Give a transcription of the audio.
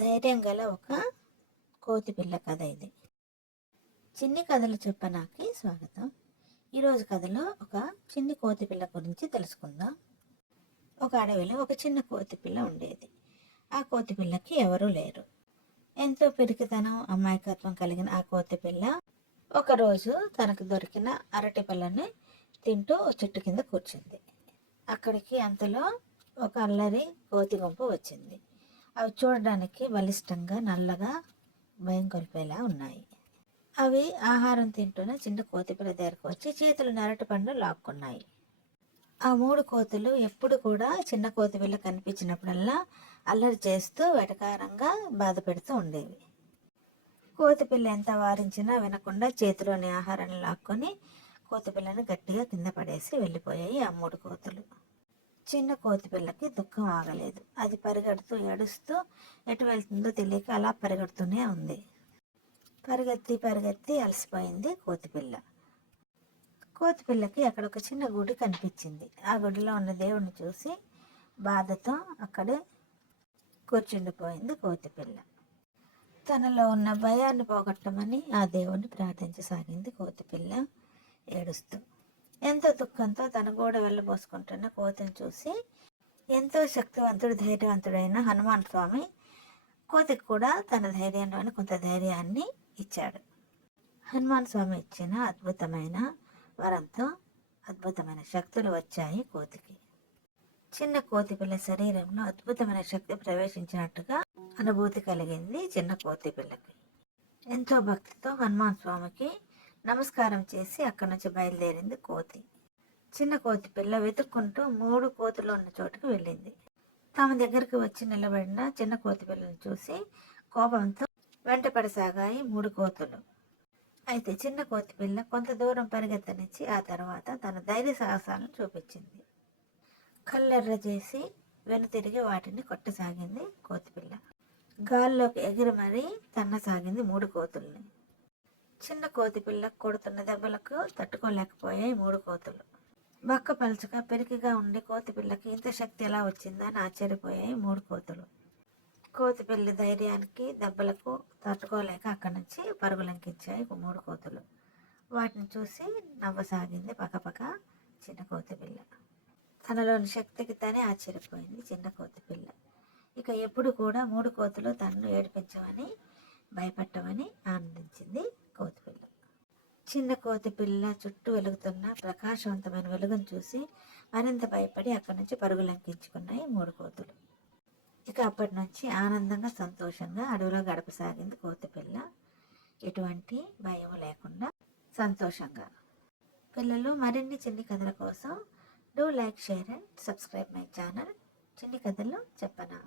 ధైర్యం గల ఒక కోతి పిల్ల కథ ఇది. చిన్ని కథలు చెప్పనాకి స్వాగతం. ఈరోజు కథలో ఒక చిన్ని కోతి పిల్ల గురించి తెలుసుకుందాం. ఒక అడవిలో ఒక చిన్న కోతి పిల్ల ఉండేది. ఆ కోతి పిల్లకి ఎవరూ లేరు. ఎంతో పిరికితనం అమాయకత్వం కలిగిన ఆ కోతి పిల్ల ఒకరోజు తనకు దొరికిన అరటి పళ్ళని తింటూ చెట్టు కింద కూర్చుంది. అక్కడికి అంతలో ఒక అల్లరి కోతి గుంపు వచ్చింది. అవి చూడడానికి బలిష్టంగా నల్లగా భయం కొలిపేలా ఉన్నాయి. అవి ఆహారం తింటున్న చిన్న కోతిపిల్ల దగ్గరకు వచ్చి చేతులు నరటి పండు లాక్కున్నాయి. ఆ మూడు కోతులు ఎప్పుడు కూడా చిన్న కోతిపిల్ల కనిపించినప్పుడల్లా అల్లరి చేస్తూ వెటకారంగా బాధ పెడుతూ ఉండేవి. కోతిపిల్ల ఎంత వారించినా వినకుండా చేతిలోని ఆహారాన్ని లాక్కొని కోతిపిల్లను గట్టిగా కింద పడేసి వెళ్ళిపోయాయి ఆ మూడు కోతులు. చిన్న కోతి పిల్లకి దుఃఖం ఆగలేదు. అది పరిగెడుతూ ఏడుస్తూ ఎటు వెళ్తుందో తెలియక అలా పరిగెడుతూనే ఉంది. పరిగెత్తి పరిగెత్తి అలసిపోయింది కోతిపిల్ల కోతిపిల్లకి అక్కడ ఒక చిన్న గుడి కనిపించింది. ఆ గుడిలో ఉన్న దేవుడిని చూసి బాధతో అక్కడే కూర్చుండిపోయింది కోతిపిల్ల తనలో ఉన్న భయాన్ని పోగొట్టమని ఆ దేవుణ్ణి ప్రార్థించసాగింది కోతిపిల్ల ఏడుస్తూ ఎంతో దుఃఖంతో తన గోడ వెళ్ళబోసుకుంటున్న కోతిని చూసి ఎంతో శక్తివంతుడు ధైర్యవంతుడైన హనుమాన్ స్వామి కోతికి కూడా తన ధైర్యంలోని కొంత ధైర్యాన్ని ఇచ్చాడు. హనుమాన్ స్వామి ఇచ్చిన అద్భుతమైన వరంతో అద్భుతమైన శక్తులు వచ్చాయి కోతికి. చిన్న కోతి పిల్ల శరీరంలో అద్భుతమైన శక్తి ప్రవేశించినట్టుగా అనుభూతి కలిగింది చిన్న కోతి పిల్లకి. ఎంతో భక్తితో హనుమాన్ స్వామికి నమస్కారం చేసి అక్కడి నుంచి బయలుదేరింది కోతి. చిన్న కోతి పిల్ల వెతుక్కుంటూ మూడు కోతులు ఉన్న చోటుకు వెళ్ళింది. తమ దగ్గరికి వచ్చి నిలబడిన చిన్న కోతి పిల్లని చూసి కోపంతో వెంటపడసాగాయి మూడు కోతులు. అయితే చిన్న కోతి పిల్ల కొంత దూరం పరిగెత్తనిచ్చి ఆ తర్వాత తన ధైర్య సాహసాలను చూపించింది. కళ్ళెర్ర చేసి వెనుతిరిగి వాటిని కొట్టసాగింది కోతిపిల్ల గాల్లోకి ఎగిరి మరీ తన్నసాగింది మూడు కోతుల్ని. చిన్న కోతి పిల్ల కొడుతున్న దెబ్బలకు తట్టుకోలేకపోయాయి మూడు కోతులు. బక్క పలుచగా పెరికిగా ఉండే కోతి పిల్లకి ఇంత శక్తి ఎలా వచ్చిందని ఆశ్చర్యపోయాయి మూడు కోతులు. కోతి పిల్ల ధైర్యానికి దెబ్బలకు తట్టుకోలేక అక్కడి నుంచి పరుగులంకించాయి మూడు కోతులు. వాటిని చూసి నవ్వసాగింది పక్కపక్క చిన్న కోతి పిల్ల. తనలోని శక్తికి తనే ఆశ్చర్యపోయింది చిన్న కోతి పిల్ల. ఇక ఎప్పుడు కూడా మూడు కోతులు తనను ఏడిపించమని భయపెట్టవని ఆనందించింది చిన్న కోతి పిల్ల చుట్టూ వెలుగుతున్న ప్రకాశవంతమైన వెలుగును చూసి మరింత భయపడి అక్కడి నుంచి పరుగులంకించుకున్నాయి మూడు కోతులు. ఇక అప్పటి నుంచి ఆనందంగా సంతోషంగా అడవిలో గడపసాగింది కోతి పిల్ల. ఎటువంటి భయం లేకుండా సంతోషంగా. పిల్లలు మరిన్ని చిన్ని కథల కోసం do like share and subscribe my channel. చిన్ని కథలు చెప్పనా?